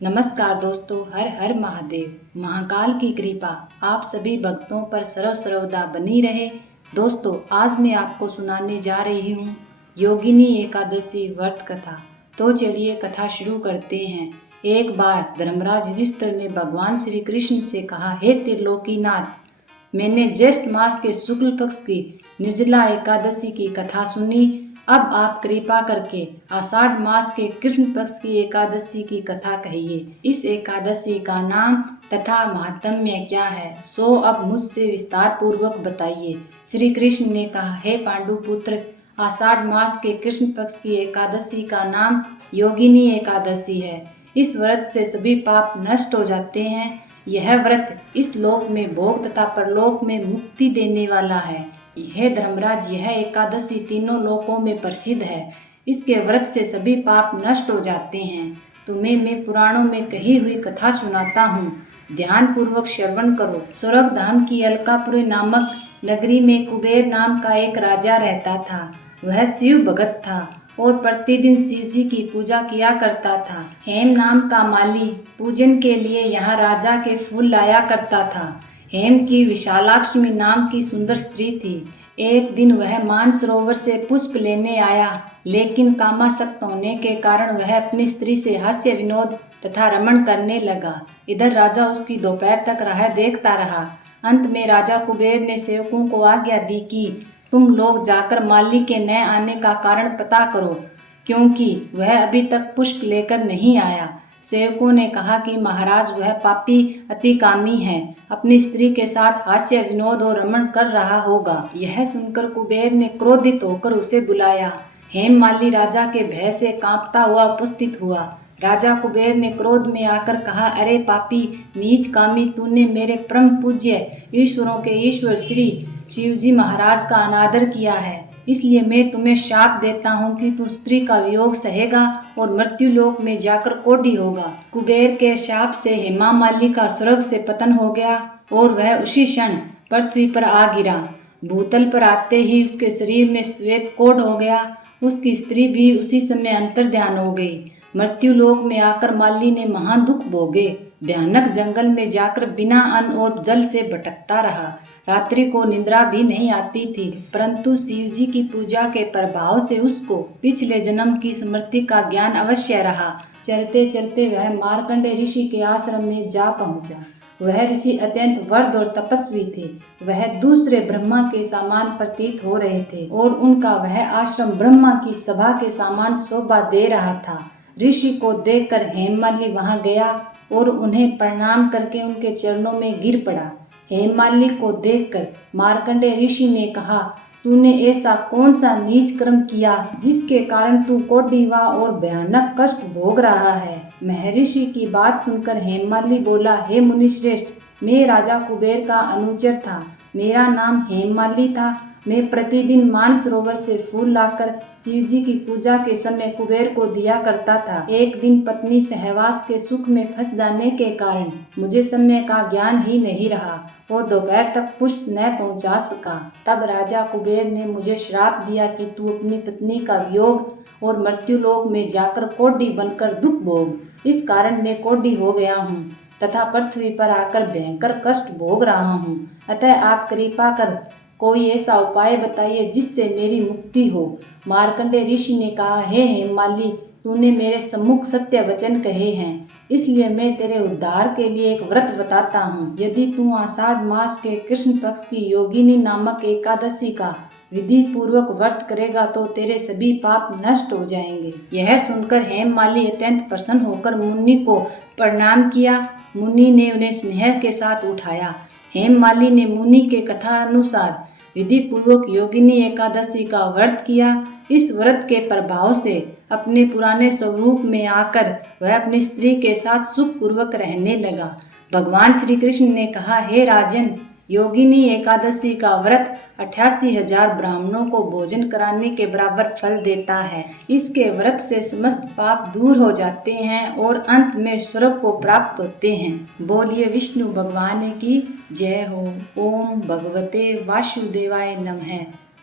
नमस्कार दोस्तों, हर हर महादेव। महाकाल की कृपा आप सभी भक्तों पर सर्वदा बनी रहे। दोस्तों, आज मैं आपको सुनाने जा रही हूँ योगिनी एकादशी व्रत कथा। तो चलिए कथा शुरू करते हैं। एक बार धर्मराज युधिष्ठिर ने भगवान श्री कृष्ण से कहा, हे त्रिलोकीनाथ, मैंने ज्येष्ठ मास के शुक्ल पक्ष की निर्जला एकादशी की कथा सुनी। अब आप कृपा करके आषाढ़ मास के कृष्ण पक्ष की एकादशी की कथा कहिए। इस एकादशी का नाम तथा महात्म्य क्या है, सो अब मुझसे विस्तार पूर्वक बताइए। श्री कृष्ण ने कहा, हे पांडुपुत्र, आषाढ़ मास के कृष्ण पक्ष की एकादशी का नाम योगिनी एकादशी है। इस व्रत से सभी पाप नष्ट हो जाते हैं। यह व्रत इस लोक में भोग तथा परलोक में मुक्ति देने वाला है। हे धर्मराज, यह एकादशी तीनों लोकों में प्रसिद्ध है। इसके व्रत से सभी पाप नष्ट हो जाते हैं। तुम्हें मैं पुराणों में कही हुई कथा सुनाता हूँ, ध्यान पूर्वक श्रवण करो। स्वर्ग धाम की अलकापुरी नामक नगरी में कुबेर नाम का एक राजा रहता था। वह शिव भगत था और प्रतिदिन शिव जी की पूजा किया करता था। हेम नाम का माली पूजन के लिए यहाँ राजा के फूल लाया करता था। हेम की विशालाक्ष्मी नाम की सुंदर स्त्री थी। एक दिन वह मानसरोवर से पुष्प लेने आया, लेकिन कामासक्त होने के कारण वह अपनी स्त्री से हास्य विनोद तथा रमण करने लगा। इधर राजा उसकी दोपहर तक राह देखता रहा। अंत में राजा कुबेर ने सेवकों को आज्ञा दी कि तुम लोग जाकर माली के न आने का कारण पता करो, क्योंकि वह अभी तक पुष्प लेकर नहीं आया। सेवकों ने कहा कि महाराज, वह पापी अतिकामी है, अपनी स्त्री के साथ हास्य विनोद और रमण कर रहा होगा। यह सुनकर कुबेर ने क्रोधित होकर उसे बुलाया। हेम माली राजा के भय से कांपता हुआ उपस्थित हुआ। राजा कुबेर ने क्रोध में आकर कहा, अरे पापी नीच कामी, तूने मेरे परम पूज्य ईश्वरों के ईश्वर श्री शिवजी महाराज का अनादर किया है। इसलिए मैं तुम्हें शाप देता हूँ कि तू स्त्री का वियोग सहेगा और मृत्यु लोक में जाकर कोढ़ी होगा। कुबेर के शाप से हेमा माली का स्वर्ग से पतन हो गया और वह उसी क्षण पृथ्वी पर आ गिरा। भूतल पर आते ही उसके शरीर में श्वेत कोढ़ हो गया। उसकी स्त्री भी उसी समय अंतर्ध्यान हो गई। मृत्यु लोक में आकर माली ने महान दुख भोगे। भयानक जंगल में जाकर बिना अन्न और जल से भटकता रहा। रात्रि को निद्रा भी नहीं आती थी, परंतु शिव जी की पूजा के प्रभाव से उसको पिछले जन्म की स्मृति का ज्ञान अवश्य रहा। चलते चलते वह मार्कंडे ऋषि के आश्रम में जा पहुंचा। वह ऋषि अत्यंत वर्द और तपस्वी थे। वह दूसरे ब्रह्मा के समान प्रतीत हो रहे थे और उनका वह आश्रम ब्रह्मा की सभा के समान शोभा दे रहा था। ऋषि को देखकर हेममाली वहां गया और उन्हें प्रणाम करके उनके चरणों में गिर पड़ा। हेममाली को देखकर मार्कंडे ऋषि ने कहा, तूने ऐसा कौन सा नीच कर्म किया जिसके कारण तू कोढ़ीवा और भयानक कष्ट भोग रहा है। महर्षि की बात सुनकर हेममाली बोला, हे मुनिश्रेष्ठ, मैं राजा कुबेर का अनुचर था। मेरा नाम हेममाली था। मैं प्रतिदिन मानसरोवर से फूल लाकर शिव जी की पूजा के समय कुबेर को दिया करता था। एक दिन पत्नी सहवास के सुख में फंस जाने के कारण मुझे समय का ज्ञान ही नहीं रहा और दोपहर तक पुष्प न पहुंचा सका। तब राजा कुबेर ने मुझे श्राप दिया कि तू अपनी पत्नी का वियोग और मृत्यु लोक में जाकर कोढ़ी बनकर दुख भोग। इस कारण मैं कोढ़ी हो गया हूँ तथा पृथ्वी पर आकर भयंकर कष्ट भोग रहा हूँ। अतः आप कृपा कर कोई ऐसा उपाय बताइए जिससे मेरी मुक्ति हो। मार्कंडे ऋषि ने कहा, हे हेममाली, तूने मेरे सम्मुख सत्य वचन कहे हैं, इसलिए मैं तेरे उद्धार के लिए एक व्रत बताता हूँ। यदि तू आषाढ़ मास के कृष्ण पक्ष की योगिनी नामक एकादशी का विधि पूर्वक व्रत करेगा तो तेरे सभी पाप नष्ट हो जाएंगे। यह सुनकर हेममाली अत्यंत प्रसन्न होकर मुनि को प्रणाम किया। मुनि ने उन्हें स्नेह के साथ उठाया। हेममाली ने मुनि के कथा अनुसार विधि पूर्वक योगिनी एकादशी का व्रत किया। इस व्रत के प्रभाव से अपने पुराने स्वरूप में आकर वह अपनी स्त्री के साथ सुख पूर्वक रहने लगा। भगवान श्री कृष्ण ने कहा, हे राजन, योगिनी एकादशी का व्रत 88,000 ब्राह्मणों को भोजन कराने के बराबर फल देता है। इसके व्रत से समस्त पाप दूर हो जाते हैं और अंत में स्वर्ग को प्राप्त होते हैं। बोलिए विष्णु भगवान की जय हो। ओम भगवते वासुदेवाय नमः।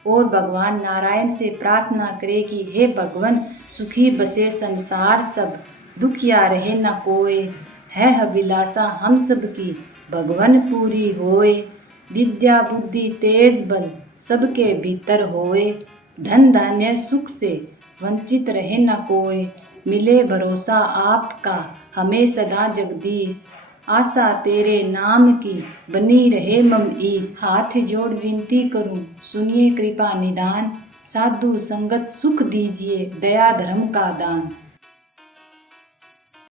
और भगवान नारायण से प्रार्थना करें कि हे भगवान, सुखी बसे संसार सब। दुखिया रहे न कोय, है अभिलाषा हम सबकी भगवन पूरी होए। विद्या बुद्धि तेज बल सबके भीतर होए, धन धान्य सुख से वंचित रहे न कोय। मिले भरोसा आपका हमें सदा जगदीश, आशा तेरे नाम की बनी रहे मम ईश। हाथ जोड़ विनती करूं सुनिए कृपा निदान, साधु संगत सुख दीजिए दया धर्म का दान।